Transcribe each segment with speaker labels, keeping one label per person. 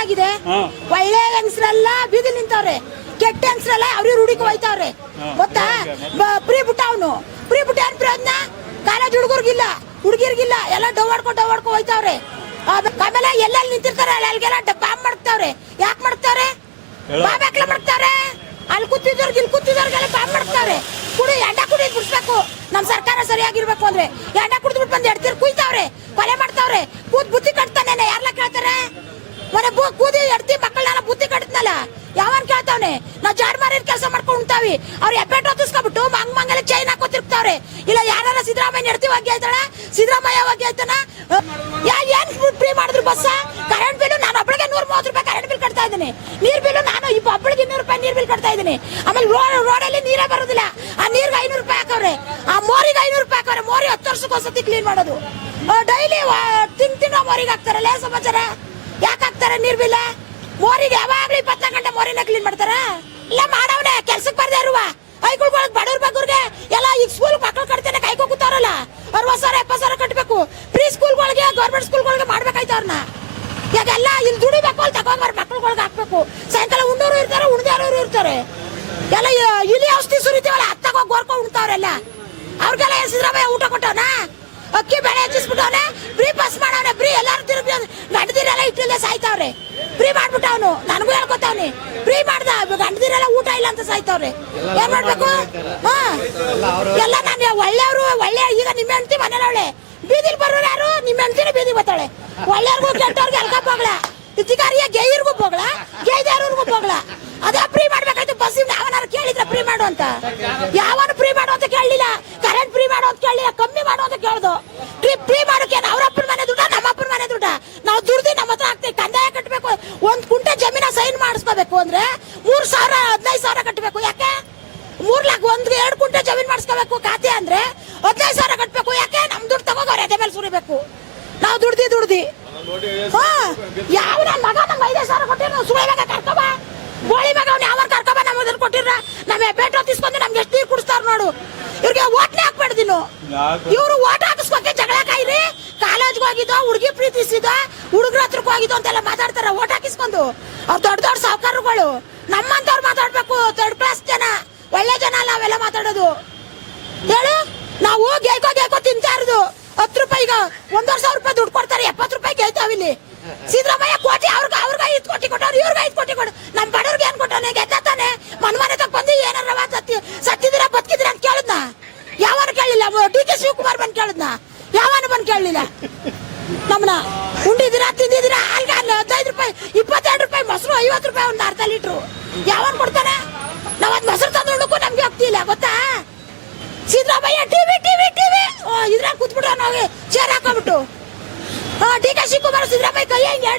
Speaker 1: ಆಗಿದೆ
Speaker 2: ಹಾ.
Speaker 1: ಒಳ್ಳೆ ಹೆಂಗಸ್ರೆಲ್ಲ ಬೀದಿ ನಿಂತವ್ರೆ. ಕೆಟ್ಟ ಹೆಂಗಸ್ರೆಲ್ಲ ಅವ್ರಿಗೆ ರೂಢಿಗೆ ಹೋಯ್ತಾವ್ರೆ. ಗೊತ್ತಾ? ಪ್ರೀ ಬಿಟ್ಟ ಅವನು. ಪ್ರೀ ಬಿಟ್ಟ ಏನ್ ಪ್ರಯೋಜನ ಕಾಲೇಜ್ ಹುಡುಗರ್ಗಿಲ್ಲ ಹುಡುಗಿರ್ಗಿಲ್ಲ. ಎಲ್ಲ ಡವಾಡ್ಕೊ ಡವಾಡ್ಕೊ ಹೋಯ್ತಾವ್ರೆ. ಆಮೇಲೆ ಎಲ್ಲೆಲ್ಲಿ ನಿಂತಿರ್ತಾರೆ ಅಲ್ಲಿಗೆಲ್ಲ ಬಾಂಬ್ ಮಾಡ್ತಾವ್ರೆ. ಯಾಕೆ ಮಾಡ್ತಾವ್ರೆ. ಬಾಂಬ್ ಹಾಕ್ಲ ಮಾಡ್ತಾವ್ರೆ? ಅಲ್ಲಿ ಕೂತಿದ್ದವ್ರಿಗೆ ಇಲ್ಲಿ ಕೂತಿದ್ದವ್ರಿಗೆಲ್ಲ ಬಾಂಬ್ ಮಾಡ್ತಾವ್ರೆ. ಕುಡಿ ಎಂಡ ಕುಡಿ ಬಿಡ್ಸ್ಬೇಕು ನಮ್ಮ ಸರ್ಕಾರ ಸರಿಯಾಗಿರ್ಬೇಕು ಅಂದ್ರೆ ಎಂಡ ಕುಡಿದ್ಬಿಟ್ಟು ಬಂದು ಎಡ್ತಿರ್ ಕುಯ್ತಾವ್ರೆ ಕೊಲೆ ಮಾಡ್ತಾವ್ರೆ ಕೂತ್ ಬುದ್ಧಿ ಕಟ್ತಾನೆ ಯಾರ್ಲ ಕೇಳ್ತಾರೆ ಮನೆ ಮಕ್ಕಳನ್ನ ಬುದ್ಧಿ ಕಟ್ಟಿದ್ನಲ್ಲ? ಯಾವನ್ ಕೇಳ್ತಾವ್ನೆ? ನಾವ್ ಜಾಡ್ ಮಾರಿ ಕೆಲಸ ಮಾಡ್ಕೊಂಡು ಉಂಟಾವಿ ಅವ್ರ ಎಬ್ಬೆಟ್ ಹೊತ್ತಿಸ್ಕೊಬಿಟ್ಟು ಮಂಗ್ ಮಂಗಲ ಚೈನ್ ಹಾಕೋತಿರ್ತಾವ್ರೆ ಇಲ್ಲ ಯಾರ ಸಿದ್ದರಾಮಯ್ಯ ಎಡ್ತಿ ಬಗ್ಗೆ ಆಯ್ತಾಳ ಸಿದ್ದರಾಮಯ್ಯ ಬಗ್ಗೆ ಆಯ್ತಾನ ಯಾ ಏನ್ ಫ್ರೀ ಮಾಡಿದ್ರು ಬಸ್ಸ? ಕರೆಂಟ್ ಬಿಲ್ ನಾನು ಒಬ್ಬಳಿಗೆ ನೂರ ಮೂವತ್ತು ರೂಪಾಯಿ ಕರೆಂಟ್ ಬಿಲ್ ಕಟ್ತಾ ಇದ್ದೀನಿ. ನೀರ್ ಬಿಲ್ ನಾನು ಇಪ್ಪ ಒಬ್ಬಳಿಗೆ ಇನ್ನೂರು ರೂಪಾಯಿ ನೀರ್ ಬಿಲ್ ಕಟ್ತಾ ಇದ್ದೀನಿ. ಆಮೇಲೆ ರೋಡ್ ರೋಡಲ್ಲಿ ನೀರೇ ಬರೋದಿಲ್ಲ. ಆ ನೀರ್ಗೆ ಐನೂರು ರೂಪಾಯಿ ಹಾಕವ್ರೆ. ಆ ಮೋರಿಗೆ ಐನೂರು ರೂಪಾಯಿ ಹಾಕವ್ರೆ. ಮೋರಿ ಹತ್ತು ವರ್ಷಕ್ಕೆ ಒಂದ್ಸತಿ ಕ್ಲೀನ್ ಮಾಡೋದು ಡೈಲಿ ತಿಂಗ್ ತಿನ್ನೋ ಮೋರಿಗೆ ಹಾಕ್ತಾರಲ್ಲ ಸಮಾಚಾರ? ಯಾಕೆ ಹಾಕ್ತಾರೆ ನೀರ್ ಬಿಲ್ ಮೋರಿಗೆ ಯಾವಾಗ್ಲೂ ಇಪ್ಪತ್ನಾಲ್ಕು ಗಂಟೆ ಮೋರಿನ ಕ್ಲೀನ್ ಮಾಡ್ತಾರ? ಇಲ್ಲ, ಮಾಡವ್ನೆ, ಕೆಲ್ಸಕ್ ಬರ್ದೇ ಇರುವ. ಐಗುಳ್ಗಳಿಗೆ ಬಡವ್ರ ಬಗ್ಗರ್ಗೆ ಎಲ್ಲ ಈಗ ಸ್ಕೂಲ್ ಮಕ್ಳು ಕಟ್ತಾನೆ ಕೈಕೋ ಕೂತಾರಲ್ಲ ಅರವತ್ ಸಾವಿರ ಎಪ್ಪತ್ತು ಸಾವಿರ ಕಟ್ಟಬೇಕು ಪ್ರೀ ಸ್ಕೂಲ್ಗಳಿಗೆ ಗೌರ್ಮೆಂಟ್ ಸ್ಕೂಲ್ಗಳಿಗೆ ಮಾಡ್ಬೇಕಾಯ್ತು ಅವ್ರನ್ನ ಈಗ ಎಲ್ಲ ಇಲ್ಲಿ ದುಡಿಬೇಕು ಅಲ್ಲಿ ತಗೊಂಡ್ಬಾರ ಮಕ್ಕಳುಗಳಿಗೆ ಹಾಕ್ಬೇಕು. ಸಾಯಂಕಾಲ ಉಂಡೋರು ಇರ್ತಾರೆ ಉಣ್ದಾರೋರು ಇರ್ತಾರೆ. ಎಲ್ಲ ಇಲ್ಲಿ ಇಲಿ ಔಷಧಿ ಸುರಿತೀವಲ್ಲ ಹತ್ತಾಗ ಗೋರ್ಕೊ ಉಣ್ತಾವ್ರೆಲ್ಲ. ಅವ್ರಿಗೆಲ್ಲ ಸಿದ್ದರಾಮಯ್ಯ ಊಟ ಕೊಟ್ಟವನ? ಅಕ್ಕಿ ಬೆಳೆ ಹೆಚ್ಚಿಸ್ಬಿಟ್ಟವನೇ ಫ್ರೀ ಪಾಸ್ ಮಾಡವನೆ ಫ್ರೀ ಎಲ್ಲಾರು ತಿರುಗಿ ಗಂಡದಿರೆಲ್ಲ ಇಟ್ಟಿಲ್ಲ ಸಾಯ್ತಾವ್ರೆ ಫ್ರೀ ಮಾಡ್ಬಿಟ್ಟವನು ನನಗೂ ಹೇಳ್ಕೊತಾವ್ನಿ ಫ್ರೀ ಮಾಡ್ದ ಗಂಡದಿರೆಲ್ಲ ಊಟ ಇಲ್ಲ ಅಂತ ಸಾಯ್ತವ್ರಿ ಏನ್ ಮಾಡ್ಬೇಕು? ಹಾ. ಎಲ್ಲ ನಾನು ಒಳ್ಳೆಯವರು ಒಳ್ಳೆ ಈಗ ನಿಮ್ಮ ಹೆಂಡತಿ ಮನೇಲವಳೆ ಬೀದಿಲ್ ಬರೋರು ಯಾರು? ನಿಮ್ಮ ಹೆಂಡತಿನ ಬೀದಿ ಬರ್ತಾಳೆ ಒಳ್ಳೆಯವ್ರಿಗೂ ಕೆಟ್ಟವ್ರಿಗೆ ಎಲ್ಕಪ್ಪ ಹೋಗ್ಲ ಇತಿಕಾರಿಯ ಗೇಯಿರ್ಗೂ ಹೋಗ್ಲ ಗೇಯ್ದಾರವ್ರಿಗೂ ಹೋಗ್ಲ ಅದೇ ಫ್ರೀ ಮಾಡ್ಬೇಕಾಯ್ತು ಬಸ್ ಯಾವನಾರು ಕೇಳಿದ್ರೆ ಫ್ರೀ ಮಾಡು ಅಂತ. ಯಾವನು ಫ್ರೀ ಮಾಡು ಅಂತ ಕೇಳಲಿಲ್ಲ. ಕರೆಂಟ್ ಫ್ರೀ ಮಾಡು ಅಂತ ಕೇಳಲಿಲ್ಲ ಕಮ್ಮಿ ಮಾಡು ಅಂತ ಕೇಳ್ದು. ಟ್ರಿಪ್ ಫ್ರೀ ಮಾಡೋಕೆ ಅವ್ರ ಅಪ್ಪನ ಮನೆ ದುಡ್ಡ ನಮ್ಮ ಅಪ್ಪನ ಮನೆ ದುಡ್ಡ ನಾವು ದುಡ್ದು ನಮ್ಮ ಹತ್ರ ಆಗ್ತೇವೆ ಕಂದಾಯ ಕಟ್ಟಬೇಕು ಒಂದ್ ಕುಂಟೆ ಜಮೀನ ಸೈನ್ ಮಾಡಿಸ್ಕೋಬೇಕು ಅಂದ್ರೆ ಮೂರ್ ಸಾವಿರ, ಹದಿನೈದು ಸಾವಿರ ಕಟ್ಟಬೇಕು ಯಾಕೆ? ಮೂರು ಲಾಕ್ ಒಂದ್ ಎರಡು ಕುಂಟೆ ಜಮೀನ್ ಮಾಡಿಸ್ಕೋಬೇಕು ಖಾತೆ ಅಂದ್ರೆ ಹದಿನೈದು ಸಾವಿರ ಕಟ್ಟಬೇಕು ಯಾಕೆ? ನಮ್ ದುಡ್ಡು ತಗೋಗೋರು ಎದೆ ಮೇಲೆ ಸುರಿಬೇಕು. ನಾವು ದುಡ್ದಿ ದುಡ್ದಿ. ಹಾ ಯಾವ ನನ್ ಮಗ ಐದೈದು ಸಾವಿರ ಕೊಟ್ಟಿರ ಸುಳಿ ಮಗ ಕರ್ಕೊಬ. ಬೋಳಿ ಮಗ ಅವ್ನು ಯಾವ ಕರ್ಕೊಬ ಕೊಟ್ಟಿರ ನಮ್ಮ ಬೇಟ ತಿಸ್ಕೊಂಡು ನಮ್ಗೆ ಎಷ್ಟು ನೀರು ಕುಡಿಸ್ತಾರ ನೋಡು. ಇವ್ರಿಗೆ ಓಟ್ನೇ ಹಾಕ್ಬೇಡ್ದಿನು ಇವ್ರು ಓಟ್ ಹಾಕಿಸ್ಕೊಕ್ಕೆ ಜಗಳ ಕಾಯ್ರಿ. ಕಾಲೇಜ್ಗೆ ಹೋಗಿದ್ದೋ ಹುಡುಗಿ ಪ್ರೀತಿಸಿದ ಹುಡುಗರ ಹತ್ರಕ್ಕೆ ಹೋಗಿದ್ದು ಅಂತೆಲ್ಲ ಮಾತಾಡ್ತಾರೆ, ಓಟ್ ಹಾಕಿಸ್ಕೊಂಡು. ಅವ್ರು ದೊಡ್ಡ ದೊಡ್ಡ ಸಾಹುಕಾರಗಳು ನಮ್ಮಂತವ್ರು ಮಾತಾಡ್ಬೇಕು ಥರ್ಡ್ ಕ್ಲಾಸ್ ಜನ, ಒಳ್ಳೆ ಜನ ಅಲ್ಲ ಮಾತಾಡೋದು. ಹೇಳು, ನಾವು ಗೇಕೋ ಗೇಕೋ ತಿಂತಾ ಇರೋದು. ಹತ್ತು ರೂಪಾಯಿಗ ಒಂದೂವರೆ ಸಾವಿರ ರೂಪಾಯಿ ದುಡ್ಡು ಕೊಡ್ತಾರೆ, ಎಪ್ಪತ್ತು ರೂಪಾಯಿ ಗೆಲ್ತಾವ ಇಲ್ಲಿ. ಸಿದ್ದರಾಮಯ್ಯ ಕೋಟಿ ಅವ್ರಿಗೆ ಅವ್ರಿಗೆ ಐದು ಕೋಟಿ ಕೊಟ್ಟವ್ರು ಇವ್ರಿಗೆ ಐದು ಕೋಟಿ ಕೊಟ್ಟು ನಮ್ಮ ಬಡವ್ರಿಗೆ ಏನು ಕೊಟ್ಟಾನೆ? ಗೆದ್ದಾನೆ ಮನ್ ಮನೆ ತಗ ಬಂದು ಏನಾರ ಸತ್ತಿ ಸತ್ತಿದ್ದೀರಾ, ಬದುಕಿದ್ದೀರಾ ಅಂತ ಕೇಳಿದ್ನ? ಯಾವಾಗ ಕೇಳಿಲ್ಲ? ಡಿ ಕೆ ಶಿವಕುಮಾರ್ ಬಂದು ಕೇಳಿದ್ನ? ಕೇಳಲಿಲ್ಲ. ನಮ್ಮನ್ನ ಉಂಡಿದ್ದೀರಾ, ತಿಂದಿದ್ದೀರಾ? ಅಲ್ಲಿಗೆ ಅಲ್ಲಿ, ಹದಿನೈದು ರೂಪಾಯಿ, ಇಪ್ಪತ್ತೆರಡು ರೂಪಾಯಿ ಮೊಸರು, ಐವತ್ತು ರೂಪಾಯಿ ಒಂದು ಅರ್ಧ ಲೀಟ್ರು. ಯಾವನ್ ಕೊಡ್ತಾನೆ? ನಾವ್ ಅದ್ ಮೊಸರು ತಂದು ಉಣ್ಣಕ್ಕೂ ನಮ್ಗೆ ಹೋಗ್ತಿಲ್ಲ ಗೊತ್ತಾ? Siddaramaiah, TV TV TV. ಇದ್ರಾಗ ಕೂತ್ಬಿಟ್ಟು ನಾವು ಚೇರ್ ಹಾಕೊಂಡ್ಬಿಟ್ಟು ಡಿ ಕೆ ಶಿವಕುಮಾರ್ ಸಿದ್ದರಾಮಯ್ಯ ಕೈ ಹಿಂಗೆ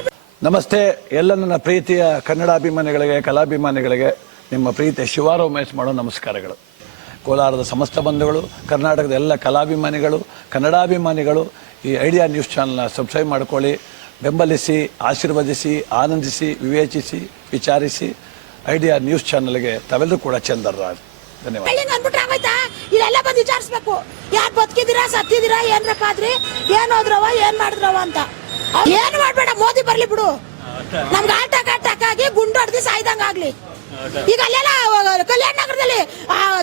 Speaker 3: ನಮಸ್ತೆ ಎಲ್ಲ ನನ್ನ ಪ್ರೀತಿಯ ಕನ್ನಡಾಭಿಮಾನಿಗಳಿಗೆ ಕಲಾಭಿಮಾನಿಗಳಿಗೆ, ನಿಮ್ಮ ಪ್ರೀತಿಯ ಶಿವಾರ ಮೇಸ್ ಮಾಡೋ ನಮಸ್ಕಾರಗಳು. ಕೋಲಾರದ ಸಮಸ್ತ ಬಂಧುಗಳು, ಕರ್ನಾಟಕದ ಎಲ್ಲ ಕಲಾಭಿಮಾನಿಗಳು, ಕನ್ನಡಾಭಿಮಾನಿಗಳು, ಈ ಐಡಿಯಾ ನ್ಯೂಸ್ ಚಾನಲ್ನ ಸಬ್ಸ್ಕ್ರೈಬ್ ಮಾಡ್ಕೊಳ್ಳಿ. ಬೆಂಬಲಿಸಿ, ಆಶೀರ್ವದಿಸಿ, ಆನಂದಿಸಿ, ವಿವೇಚಿಸಿ, ವಿಚಾರಿಸಿ ಐಡಿಯಾ ನ್ಯೂಸ್ ಚಾನಲ್ಗೆ ತಾವೆಲ್ಲರೂ ಕೂಡ ಚಂದರ್ರಾಜ್ ಧನ್ಯವಾದ.
Speaker 1: ಇಲ್ಲೆಲ್ಲ ಬಂದು ವಿಚಾರಿಸ್ಬೇಕು. ಯಾರು ಬದುಕಿದ್ದೀರಾ, ಸತ್ತಿದ್ದೀರಾ ಏನ್ರ ಪಾದ್ರಿ ಏನ್ ಹೋದ್ರವ ಅಂತ. ಏನ್ ಮಾಡ್ಬೇಡ, ಮೋದಿ ಬರ್ಲಿ ಬಿಡು. ನಮ್ಗೆ ಆಗಿ ಗುಂಡು ಸಾಯ್ದಂಗ ಈಗ ಅಲ್ಲೆಲ್ಲ ಕಲ್ಯಾಣ ನಗರದಲ್ಲಿ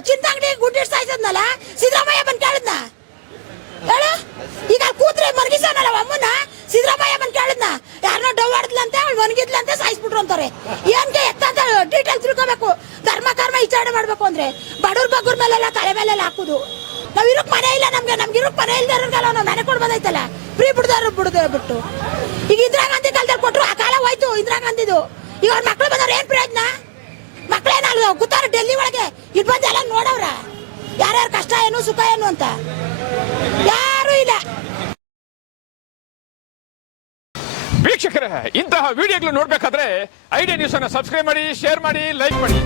Speaker 1: ಚಿಂತಾಂಗಡಿ ಗುಡ್ಡ ಸಾಯ್ಸದ್ನಲ್ಲ ಸಿದ್ದರಾಮಯ್ಯ ಬಂದ್ ಕೇಳಿದ್ನ? ಹೇಳು? ಈಗ ಕೂತ್ರೆ ಮರ್ಗಿಸೋನಲ್ಲ ಅಮ್ಮನ ಸಿದ್ದರಾಮಯ್ಯ ಬಂದ್ ಕೇಳಿದ್ನ? ಯಾರನ್ನೋ ಡವ್ ಆಡಿದ್ಲಂತೆ, ಅವ್ಳು ಒಣಗಿದ್ಲಂತೆ, ಸಾಯಿಸ್ಬಿಟ್ರು ಅಂತಾರೆ. ಏನ್ಗೆ ಎತ್ತಂತ ಡೀಟೇಲ್ ತಿಳ್ಕೊಬೇಕು. ಧರ್ಮ, ಕರ್ಮ ವಿಚಾರಣೆ ಮಾಡ್ಬೇಕು ಅಂದ್ರೆ, ಬಡವ್ರ ಬಗ್ಗರ ಮೇಲೆಲ್ಲ ತಲೆ ಮೇಲೆಲ್ಲ ಹಾಕುದು. ನಾವ್ ಇರೋಕ್ ಮನೆ ಇಲ್ಲ ನಮ್ಗೆ ನಮ್ಗೆ ಇರೋಕ್ ಮನೆ ಇಲ್ದಾರಲ್ಲ ನಾವು ಮನೆ ಕೊಡ್ ಬಂದೈತಲ್ಲ. ಫ್ರೀ ಬಿಡ್ದಾರ ಬಿಡುದ ಬಿಟ್ಟು. ಈಗ ಇಂದಿರಾ ಗಾಂಧಿ ಕಾಲದಲ್ಲಿ ಕೊಟ್ರು, ಆ ಕಾಲ ಹೋಯ್ತು, ಇಂದಿರಾ ಗಾಂಧಿದು. ಅವ್ರ ಮಕ್ಳು ಬಂದವ್ರು ಏನ್ ಪ್ರಯೋಜನ? ಮಕ್ಳೇನಲ್ಲ ಕೂತಾರ ಡೆಲ್ಲಿ ಒಳಗೆ. ಇದ್ ಬಂದು ಎಲ್ಲ ನೋಡವ್ರ. ಯಾರ್ಯಾರ ಕಷ್ಟ ಏನು, ಸುಖ ಏನು ಅಂತ. ಯಾರು ಇಲ್ಲ.
Speaker 4: ವೀಕ್ಷಕರ, ಇಂತಹ ವಿಡಿಯೋಗಳು ನೋಡ್ಬೇಕಾದ್ರೆ ಐಡಿಯಾ ನ್ಯೂಸ್ ಅನ್ನ ಸಬ್ಸ್ಕ್ರೈಬ್ ಮಾಡಿ ಶೇರ್ ಮಾಡಿ ಲೈಕ್ ಮಾಡಿ.